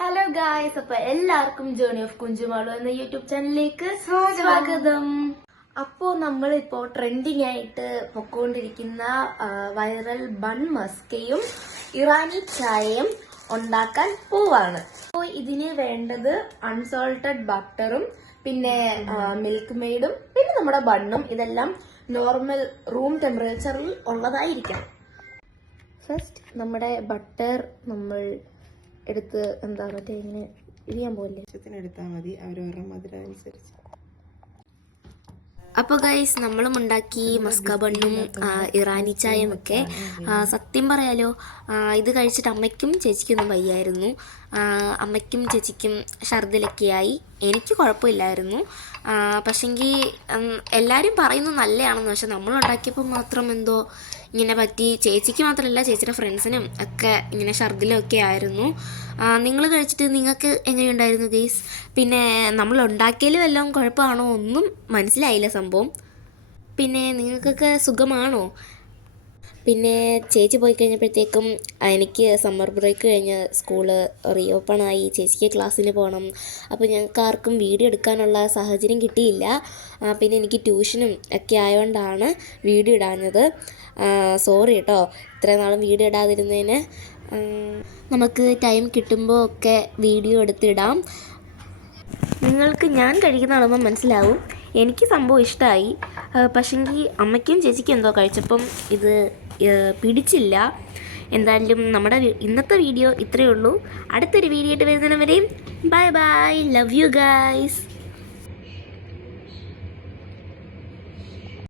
Hello guys അപ്പൊ എല്ലാവർക്കും journey of കുഞ്ചുമാളു എന്ന യൂട്യൂബ് ചാനലിലേക്ക് സ്വാഗതം. അപ്പോ നമ്മളിപ്പോ ട്രെൻഡിങ് ആയിട്ട് പൊക്കോണ്ടിരിക്കുന്ന വൈറൽ ബൺ മസ്കയും ഇറാനി ചായയും ഉണ്ടാക്കാൻ പോവാണ്. അപ്പോൾ ഇതിന് വേണ്ടത് അൺസോൾട്ടഡ് ബട്ടറും പിന്നെ മിൽക്ക് മെയ്ഡും പിന്നെ നമ്മുടെ ബണ്ണും ഇതെല്ലാം നോർമൽ റൂം ടെമ്പറേച്ചറിൽ ഉള്ളതായിരിക്കണം. ഫസ്റ്റ് നമ്മുടെ ബട്ടർ നമ്മൾ എടുത്ത് എന്താ മറ്റേ ഇങ്ങനെ ഇരിക്കാൻ പോകില്ലേ ഇഷ്ടത്തിന് എടുത്താൽ മതി. അവരവരുടെ മധുരം അനുസരിച്ച് അപ്പോൾ ഗൈസ് നമ്മളും ഉണ്ടാക്കി മസ്ക ബണ്ണും ഇറാനി ചായയും ഒക്കെ. സത്യം പറയാലോ ഇത് കഴിച്ചിട്ട് അമ്മയ്ക്കും ചേച്ചിക്കൊന്നും വയ്യായിരുന്നു. അമ്മയ്ക്കും ചേച്ചിക്കും ഷർദിലൊക്കെയായി എനിക്ക് കുഴപ്പമില്ലായിരുന്നു. പക്ഷെങ്കിൽ എല്ലാവരും പറയുന്നു നല്ലതാണെന്ന്. പക്ഷെ നമ്മൾ ഉണ്ടാക്കിയപ്പോൾ മാത്രം എന്തോ ഇങ്ങനെ പറ്റി. ചേച്ചിക്ക് മാത്രമല്ല ചേച്ചിയുടെ ഫ്രണ്ട്സിനും ഒക്കെ ഇങ്ങനെ ഷർദിലൊക്കെ ആയിരുന്നു. നിങ്ങൾ കഴിച്ചിട്ട് നിങ്ങൾക്ക് എങ്ങനെയുണ്ടായിരുന്നു ഗെയ്സ്? പിന്നെ നമ്മൾ ഉണ്ടാക്കിയാലും എല്ലാം കുഴപ്പമാണോ? ഒന്നും മനസ്സിലായില്ല സംഭവം. പിന്നെ നിങ്ങൾക്കൊക്കെ സുഖമാണോ? പിന്നെ ചേച്ചി പോയി കഴിഞ്ഞപ്പോഴത്തേക്കും എനിക്ക് സമ്മർ ബ്രേക്ക് കഴിഞ്ഞ് സ്കൂൾ റീ ഓപ്പൺ ആയി. ചേച്ചിക്ക് ക്ലാസ്സിന് പോകണം അപ്പോൾ ഞങ്ങൾക്ക് ആർക്കും വീഡിയോ എടുക്കാനുള്ള സാഹചര്യം കിട്ടിയില്ല. പിന്നെ എനിക്ക് ട്യൂഷനും ഒക്കെ ആയതുകൊണ്ടാണ് വീഡിയോ ഇടാഞ്ഞത്. സോറി കേട്ടോ ഇത്രയും നാളും വീഡിയോ ഇടാതിരുന്നതിന്. നമുക്ക് ടൈം കിട്ടുമ്പോൾ ഒക്കെ വീഡിയോ എടുത്തിടാം. നിങ്ങൾക്ക് ഞാൻ കഴിക്കുന്ന കാണുമ്പോൾ മനസ്സിലാവും. എനിക്ക് സംഭവം ഇഷ്ടമായി പക്ഷെങ്കിൽ അമ്മയ്ക്കും ചേച്ചിക്കും എന്തോ കഴിച്ചപ്പം ഇത് പിടിച്ചില്ല. എന്തായാലും നമ്മുടെ ഇന്നത്തെ വീഡിയോ ഇത്രയേ ഉള്ളൂ. അടുത്തൊരു വീഡിയോ ആയിട്ട് വരുന്നവരെയും bye bye. Love you guys